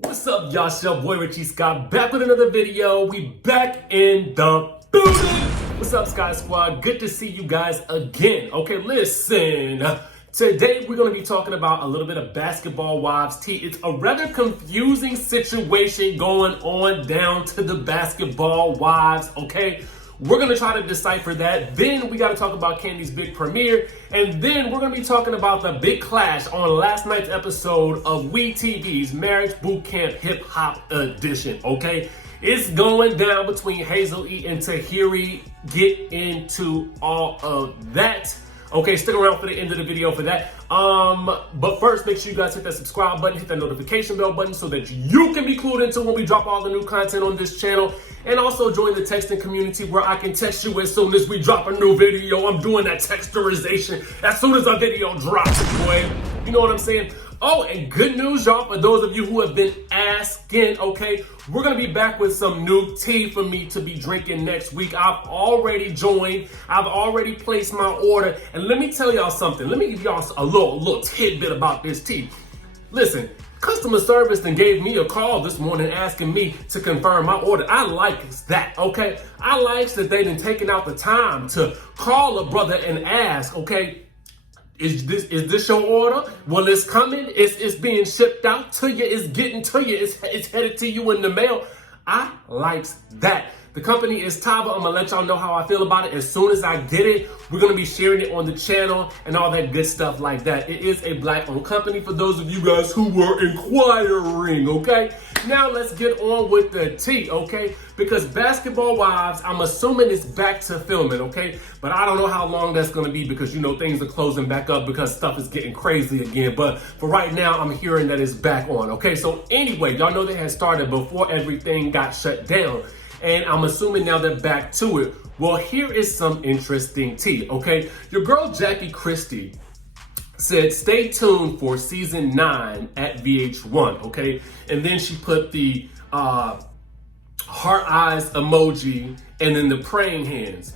What's up, y'all? It's your boy Richie Scott back with another video. We back in the building. What's up, Sky Squad? Good to see you guys again. Okay, listen. Today we're going to be talking about a little bit of basketball wives tea. It's a rather confusing situation going on down to the basketball wives, okay? We're going to try to decipher that. Then we got to talk about Kandi's big premiere. And then we're going to be talking about the big clash on last night's episode of We TV's Marriage Boot Camp Hip Hop Edition, okay? It's going down between HAZEL and TAHIRY. Get into all of that. Okay, stick around for the end of the video for that. But first, make sure you guys hit that subscribe button, hit that notification bell button so that you can be clued into when we drop all the new content on this channel. And also join the texting community where I can text you as soon as we drop a new video. I'm doing that texterization as soon as a video drops, boy. You know what I'm saying? Oh, and good news, y'all, for those of you who have been asking, okay, we're going to be back with some new tea for me to be drinking next week. I've already joined. I've already placed my order. And let me tell y'all something. Let me give y'all a little tidbit about this tea. Listen, customer service then gave me a call this morning asking me to confirm my order. I like that, okay? I like that they done taken out the time to call a brother and ask, okay, Is this your order? Well, it's coming. It's being shipped out to you. It's getting to you. It's headed to you in the mail. I likes that. The company is Tava. I'm gonna let y'all know how I feel about it as soon as I get it. We're gonna be sharing it on the channel and all that good stuff like that. It is a black-owned company for those of you guys who were inquiring, okay? Now let's get on with the tea, okay? Because Basketball Wives, I'm assuming it's back to filming, okay? But I don't know how long that's gonna be because, you know, things are closing back up because stuff is getting crazy again. But for right now, I'm hearing that it's back on, okay? So anyway, y'all know they had started before everything got shut down. And I'm assuming now they're back to it. Well, here is some interesting tea, okay? Your girl Jackie Christie said, stay tuned for season 9 at VH1, okay? And then she put the heart eyes emoji and then the praying hands.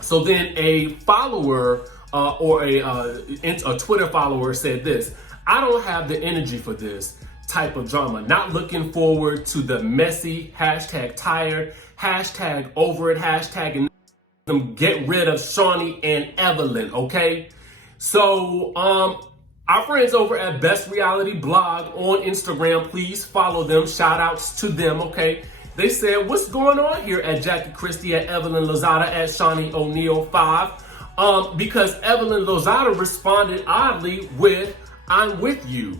So then a follower or a Twitter follower said this: I don't have the energy for this type of drama. Not looking forward to the messy, #tired, #over it, and them get rid of Shaunie and Evelyn, okay? So, our friends over at Best Reality Blog on Instagram, please follow them. Shout outs to them, okay? They said, what's going on here at Jackie Christie, at Evelyn Lozada, at Shaunie O'Neal 5? Because Evelyn Lozada responded oddly with, I'm with you.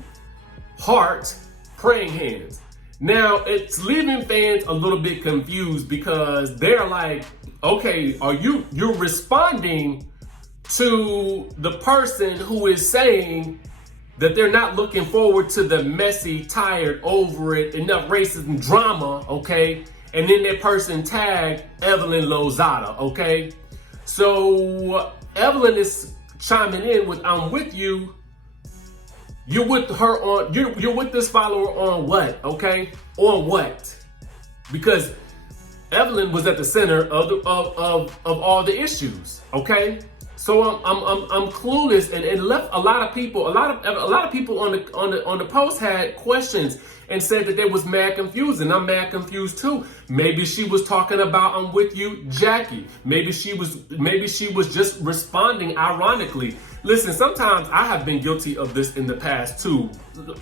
Heart, praying hands. Now, it's leaving fans a little bit confused because they're like, okay, you're responding to the person who is saying that they're not looking forward to the messy, tired, over it, enough racism drama, okay? And then that person tagged Evelyn Lozada, okay? So Evelyn is chiming in with, I'm with you. You're with her on, you're with this follower on what, okay? On what? Because Evelyn was at the center of all the issues, okay? So I'm clueless, and it left a lot of people on the post had questions and said that they was mad confused, and I'm mad confused too. Maybe she was talking about I'm with you, Jackie. Maybe she was just responding ironically. Listen, sometimes I have been guilty of this in the past too.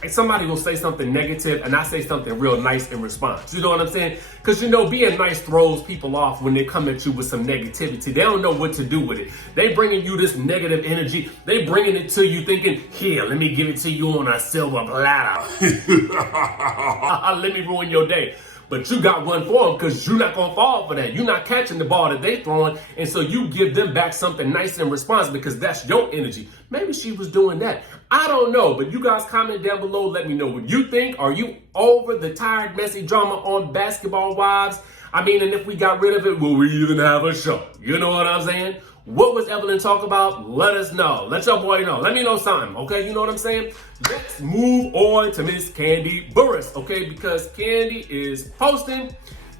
Somebody will say something negative and I say something real nice in response. You know what I'm saying? Because, you know, being nice throws people off when they come at you with some negativity. They don't know what to do with it. They bringing you this negative energy. They bringing it to you thinking, here, let me give it to you on a silver platter. Let me ruin your day. But you got one for them because you're not going to fall for that. You're not catching the ball that they throwing. And so you give them back something nice in response because that's your energy. Maybe she was doing that. I don't know. But you guys comment down below. Let me know what you think. Are you over the tired, messy drama on Basketball Wives? I mean, and if we got rid of it, will we even have a show? You know what I'm saying? What was Evelyn talking about? Let us know. Let your boy know. Let me know something, okay? You know what I'm saying? Let's move on to Miss Kandi Burruss, okay? Because Kandi is posting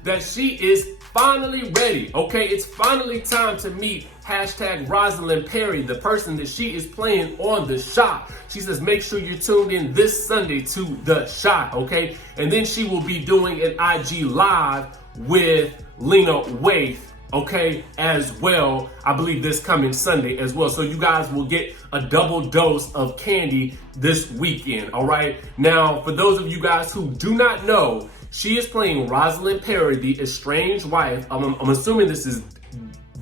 that she is finally ready, okay? It's finally time to meet hashtag Rosalind Perry, the person that she is playing on The Shot. She says, make sure you're tuned in this Sunday to The Shot, okay? And then she will be doing an IG Live with Lena Waithe, okay, as well. I believe this coming Sunday as well. So you guys will get a double dose of Kandi this weekend, all right? Now, for those of you guys who do not know, she is playing Rosalind Perry, the estranged wife. I'm assuming this is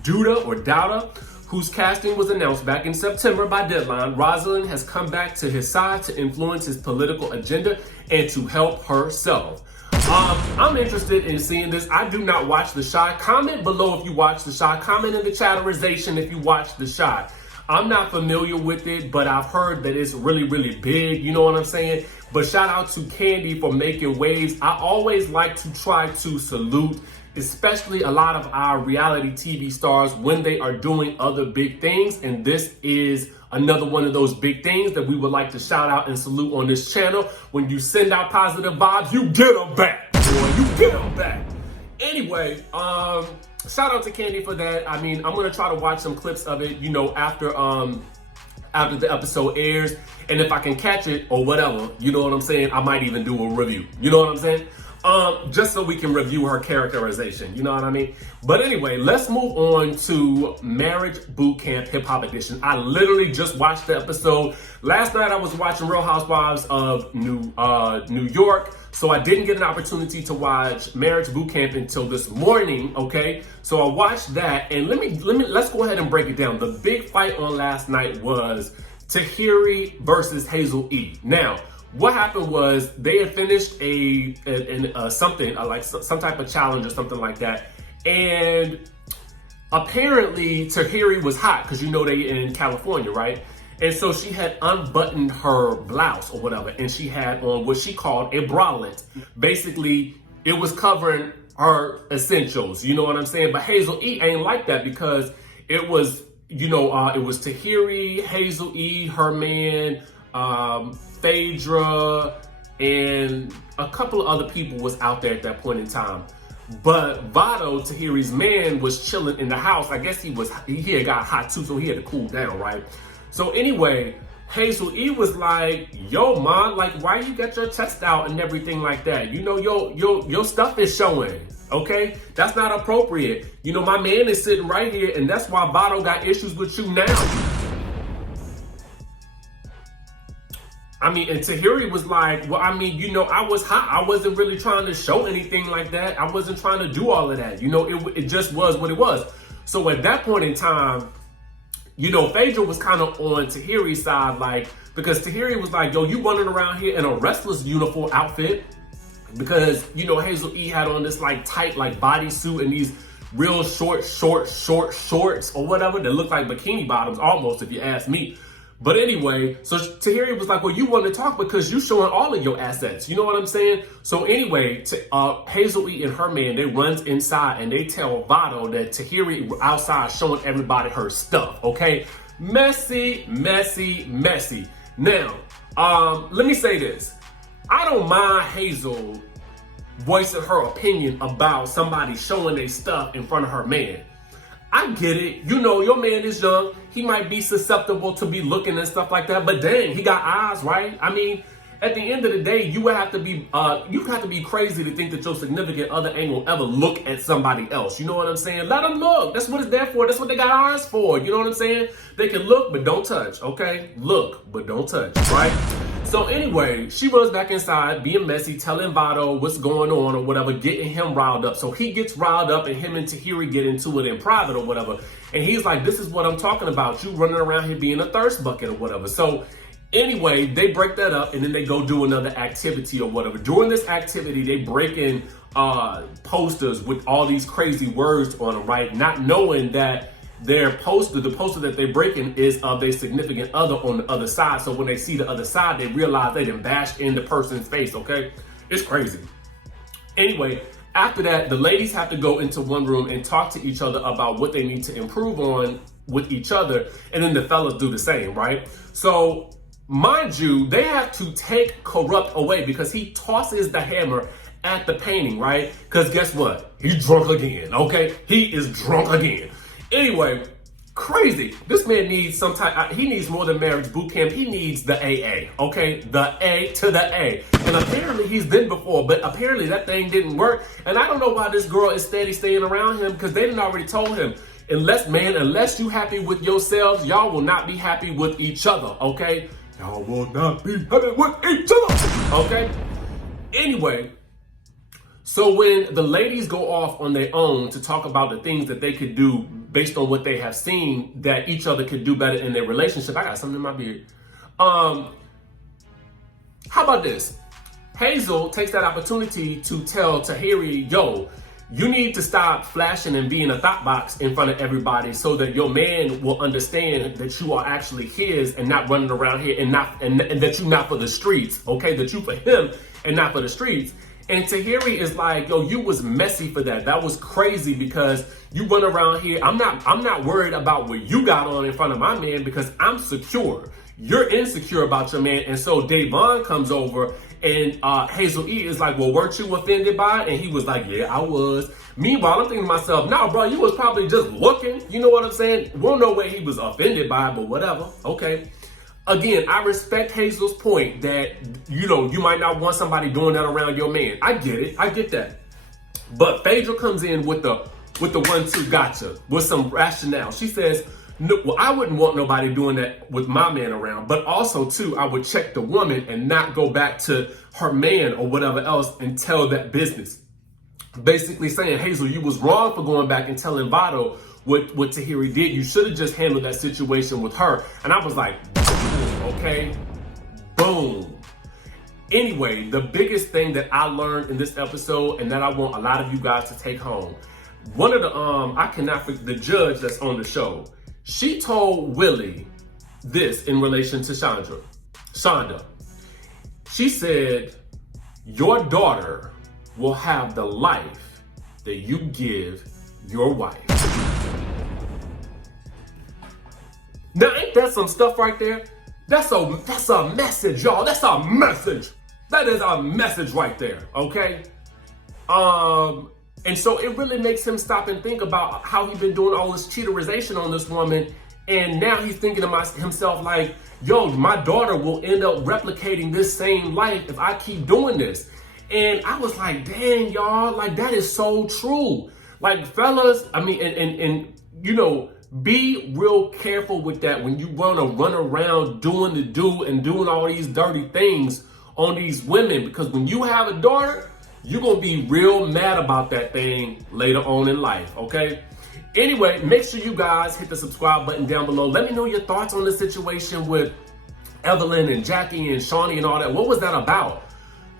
Douda, whose casting was announced back in September by Deadline. Rosalind has come back to his side to influence his political agenda and to help herself. I'm interested in seeing this. I do not watch The Shot. Comment below if you watch The Shot. Comment in the chatterization if you watch The Shot. I'm not familiar with it, but I've heard that it's really, really big. You know what I'm saying? But shout out to Kandi for making waves. I always like to try to salute, especially a lot of our reality TV stars when they are doing other big things. And this is another one of those big things that we would like to shout out and salute on this channel. When you send out positive vibes, you get them back, boy. You get them back. Anyway, shout out to Kandi for that. I mean, I'm gonna try to watch some clips of it, you know, after the episode airs, and if I can catch it or whatever, you know what I'm saying, I might even do a review. You know what I'm saying? Just so we can review her characterization, you know what I mean? But anyway, let's move on to Marriage Boot Camp Hip Hop Edition. I literally just watched the episode. Last night I was watching Real Housewives of New York, so I didn't get an opportunity to watch Marriage Boot Camp until this morning, okay? So I watched that, and let's go ahead and break it down. The big fight on last night was TAHIRY versus HAZEL E. Now, what happened was they had finished something like some type of challenge or something like that, and apparently TAHIRY was hot because you know they in California, right? And so she had unbuttoned her blouse or whatever, and she had on what she called a bralette. Basically, it was covering her essentials. You know what I'm saying? But HAZEL E ain't like that because it was, you know, it was TAHIRY, HAZEL E, her man, Phaedra, and a couple of other people was out there at that point in time. But Vado, TAHIRY's man, was chilling in the house. I guess he had got hot too, so he had to cool down, right? So anyway, HAZEL E was like, yo, man, like, why you got your chest out and everything like that? You know, your stuff is showing, okay? That's not appropriate. You know, my man is sitting right here, and that's why Vado got issues with you now. I mean, and TAHIRY was like, well, I mean, you know, I was hot. I wasn't really trying to show anything like that. I wasn't trying to do all of that. You know, it just was what it was. So at that point in time, you know, Phaedra was kind of on TAHIRY's side, like, because TAHIRY was like, yo, you running around here in a wrestler's uniform outfit, because, you know, HAZEL E had on this like tight like bodysuit and these real short shorts or whatever that look like bikini bottoms almost, if you ask me. But anyway, so TAHIRY was like, well, you want to talk because you showing all of your assets. You know what I'm saying? So anyway, HAZEL E and her man, they runs inside and they tell Vado that TAHIRY outside showing everybody her stuff, okay? Messy, messy, messy. Now, let me say this. I don't mind HAZEL voicing her opinion about somebody showing their stuff in front of her man. I get it. You know, your man is young. He might be susceptible to be looking and stuff like that. But dang, he got eyes, right? I mean, at the end of the day, you would have to be crazy to think that your significant other ain't gonna ever look at somebody else. You know what I'm saying? Let them look. That's what it's there for. That's what they got eyes for. You know what I'm saying? They can look, but don't touch, okay? Look, but don't touch, right? So anyway, she runs back inside, being messy, telling Vado what's going on or whatever, getting him riled up. So he gets riled up and him and TAHIRY get into it in private or whatever. And he's like, this is what I'm talking about. You running around here being a thirst bucket or whatever. So anyway, they break that up and then they go do another activity or whatever. During this activity, they break in posters with all these crazy words on them, right? Not knowing that the poster that they breaking is of their significant other on the other side. So when they see the other side, they realize they didn't bash in the person's face, okay? It's crazy. Anyway, after that, the ladies have to go into one room and talk to each other about what they need to improve on with each other. And then the fellas do the same, right? So mind you, they have to take Corrupt away because he tosses the hammer at the painting, right? Because guess what? He's drunk again, okay? He is drunk again. Anyway, crazy. This man needs some type, he needs more than marriage boot camp. He needs the AA, okay? The A to the A. And apparently he's been before, but apparently that thing didn't work. And I don't know why this girl is steady staying around him, because they didn't already told him, unless you happy with yourselves, y'all will not be happy with each other, okay? Y'all will not be happy with each other, okay? Anyway, so when the ladies go off on their own to talk about the things that they could do based on what they have seen that each other could do better in their relationship. I got something in my beard. How about this? Hazel takes that opportunity to tell Tahiri, yo, you need to stop flashing and being a thought box in front of everybody so that your man will understand that you are actually his and not running around here and that you not for the streets, okay? That you for him and not for the streets. And Tahiri is like, yo, you was messy for that. That was crazy because you run around here. I'm not worried about what you got on in front of my man because I'm secure. You're insecure about your man. And so Devon comes over and Hazel E is like, well, weren't you offended by it? And he was like, yeah, I was. Meanwhile, I'm thinking to myself, no, bro, you was probably just looking. You know what I'm saying? Won't know where he was offended by it, but whatever. Okay. Again, I respect Hazel's point that, you know, you might not want somebody doing that around your man. I get it. I get that. But Phaedra comes in with the 1-2 gotcha, with some rationale. She says, no, well, I wouldn't want nobody doing that with my man around. But also, too, I would check the woman and not go back to her man or whatever else and tell that business. Basically saying, Hazel, you was wrong for going back and telling Vado what Tahiri did. You should have just handled that situation with her. And I was like, okay, boom. Anyway, the biggest thing that I learned in this episode and that I want a lot of you guys to take home, one of the, I cannot forget, the judge that's on the show, she told Willie this in relation to Shonda. She said, your daughter will have the life that you give your wife. Now, ain't that some stuff right there? That's a message, y'all. That's a message. That is a message right there, okay? And so it really makes him stop and think about how he's been doing all this cheaterization on this woman. And now he's thinking to himself like, yo, my daughter will end up replicating this same life if I keep doing this. And I was like, dang, y'all, like that is so true. Like fellas, I mean, and you know, be real careful with that when you want to run around doing the do and doing all these dirty things on these women, because when you have a daughter, you're going to be real mad about that thing later on in life, okay? Anyway, make sure you guys hit the subscribe button down below. Let me know your thoughts on the situation with Evelyn and Jackie and Shaunie and all that. What was that about?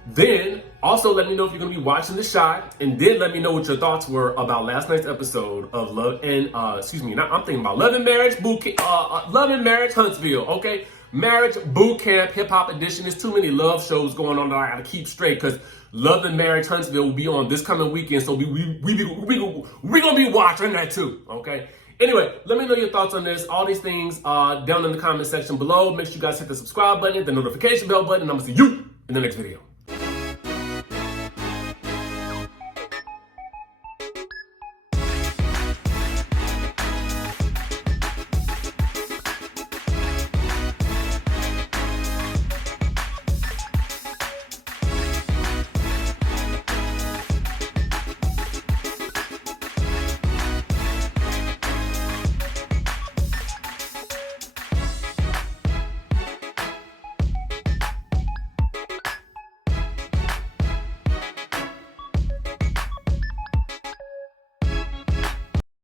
Then also let me know if you're going to be watching The Shot, and then let me know what your thoughts were about last night's episode of Love and I'm thinking about Love and Marriage Love and Marriage Huntsville, okay? Marriage Boot Camp Hip Hop Edition. There's too many love shows going on that I got to keep straight because Love and Marriage Huntsville will be on this coming weekend, so we gonna be watching that too, okay? Anyway, let me know your thoughts on this. All these things down in the comment section below. Make sure you guys hit the subscribe button, the notification bell button, and I'm gonna see you in the next video.